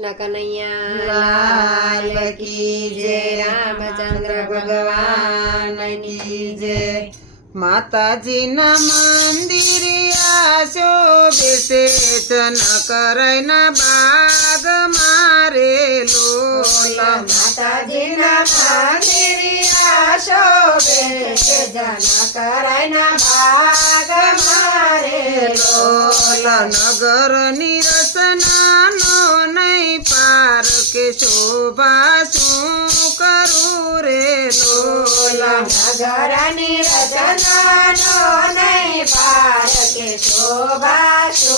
कृष्ण कन्हैया लाल की जय। रामचंद्र भगवान की जय। माताजी न मंदिरिया शोभे से चन कराय न बाग मारे लोल। माताजी न मंदिरिया शोभे से जन कराय न बाग मारे लोल। नगर निरसना नो नहीं पार के शोभा शू करू रे लोल। नगर निरसना नो नहीं पार के शोभा शू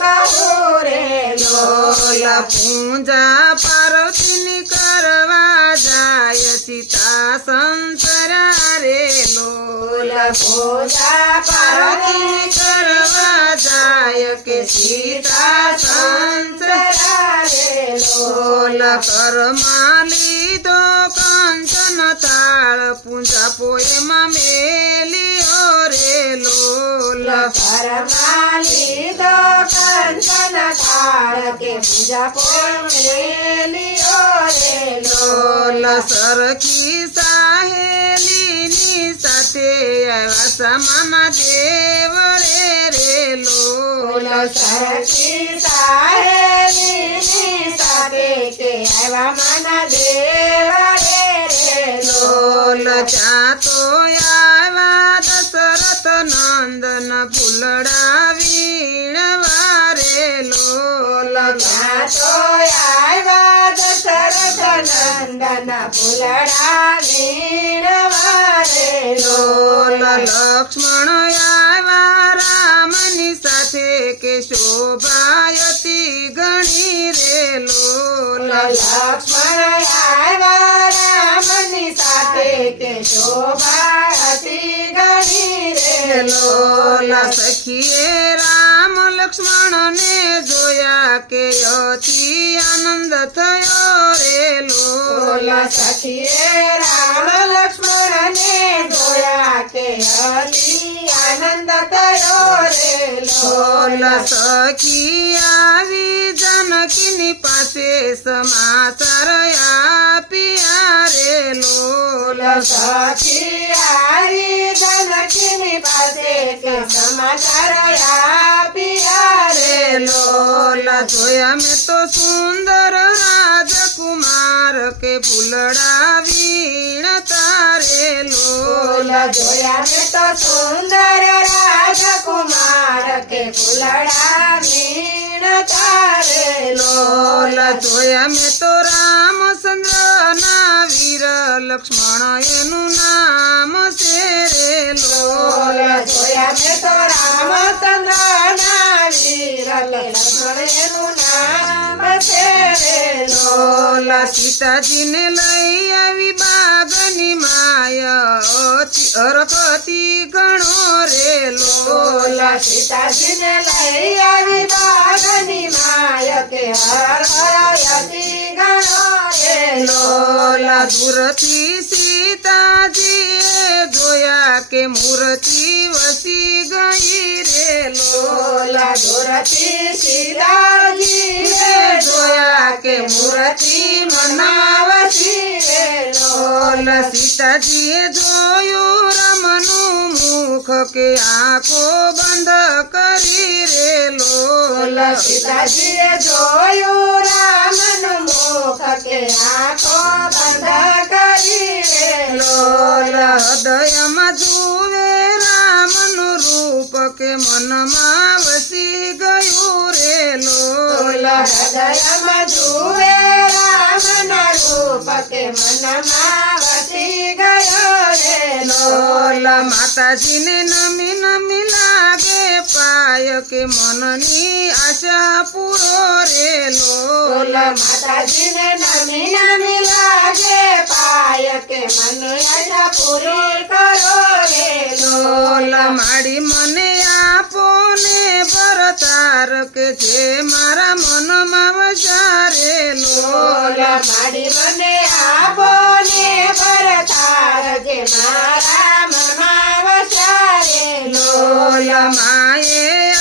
करू रे लोल। पूजा पार्वती करवा जाय सीता संतरा रे लोल। पूजा पार्वती करवा जाय के सीता संतरा रे लोल। करमाली दो कंचन ताळ पूजा पोएमा मेलियो रे लोल। करमाली दो कंचन ताळ के पूजा पोएलियो रे लोल। सरखी साहेली साथे आवा समाना देवळे रे लोल। सरखी साहेली साथे के आवा मना देवळे रे लोल। जातो आवा दशरथ नंदन फुलडा वीणवा रे लोल। जातो आवा दशरथ नंदन फुलडा वीणवा रे लोल। लक्ष्मण आवा रामनी साथे के शोभायती गणी रे लोल। लक्ष्मण आवा रामनी साथे के शोभायती गणी रे लोल। सखिए राम लक्ष्मण ने जोया के अति आनंद थयो रे लोल। सखिए राम लक्ष्मण ने जोया के अति आनंद थयो रे लोल। सखी आवी जानकी पासे समाचार आपिया रे लोल। सखी आई जानकी पासे के समाचार आपिया रे लोल। जोया में तो सुंदर राजकुमार के फुलड़ा वीण तारे लोल। जोया में तो सुंदर राजकुमार के फुलड़ा वीण तारे लोल। जोया में तो रामचंद्र ना वीर लक्ष्मण एनु नाम से रे लोल। जोया में तो रामचंद्र ना वीर लक्ष्मण एनु नाम से रे लोल। सीता जी ने लई आवी बागनी माया अरपति गणो रे लोल। सीता जी ने लई आवी बागनी माया के हरयति गणो रे लोल। दूरथी सीता जी जोया के मूर्ति वसी गई रे लोल। दूरथी सीता जी जोया के मूर्ति मनावसी रे लोल। सीता जी जोयो रमनु मुख के आंखों बंद करी रे लोल। सीता जी जोयो रामनु मुख के आंखों बंद करी रे लोल। हृदय में जुवे रामनु रूप के मन में वसी गयो रे लोल। हृदय में जुवे रामन रूप के मन में वसी गयो रे लोल। माता जी ने नमी नमी लागे पाय के मननी आशा पूरो रे लोल। माता जी ने नमी नमी लागे पाय के मन आशा पूरी करो रे लोल। माड़ी मने आपने बरतार के जे मारा मन में रे लोल। माड़ी मने आपने बरतार जे मारा मन रे लोल। माए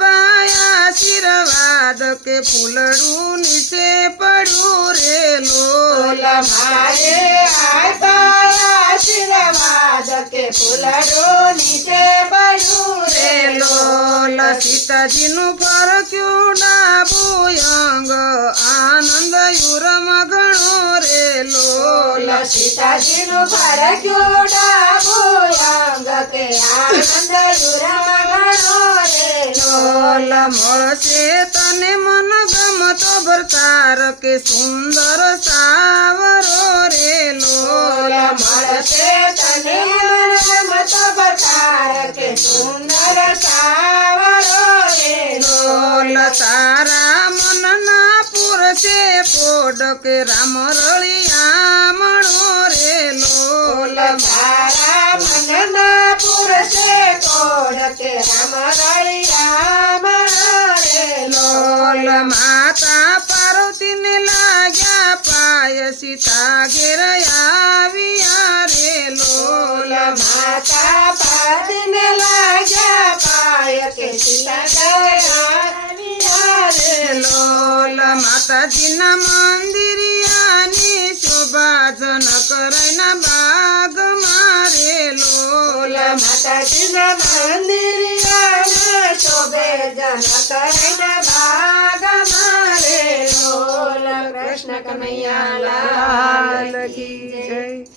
पाया आशीर्वाद આશીર્વાદ કે ફૂલડું નીચે પડ્યું રે લોલ મારે આપ્યા આશીર્વાદ કે ફૂલડું નીચે પડ્યું રે લોલ સીતાજીનું ફરક્યું ડાબું અંગ આનંદ યુરમાં ઘણો રે લોલ સીતાજીનું ફરક્યું ડાબું અંગ કે આનંદ યુરમાં ઘણો રે લોલ મળશે તને મન ગમતો ભરતાર કે સુંદર સાવરો રે લોલ મળશે તને મતો બતાર કે સુંદર સાવરો રે લોલ તારા મનના પુરશે પોડ કે રામ રળિયા મણો રે લોલ મારા મનના પુરશે કોડ કે રામ રળિયા રે લોલ માતા પાર્વતીને લાગ્યા પાય સીતા ઘેર આવ્યા રે લોલ માતા પાદને લાગ્યા પાય કે સીતા ગયા રે લોલ માતાજીના મંદિરિયાની શોભા જનક રૈના બાગ મારે લોલ માતાજીના મંદિરિયામાં શોભે જનક રૈના બાગ મારે લોલ કૃષ્ણ કનૈયા લાલ કી જય.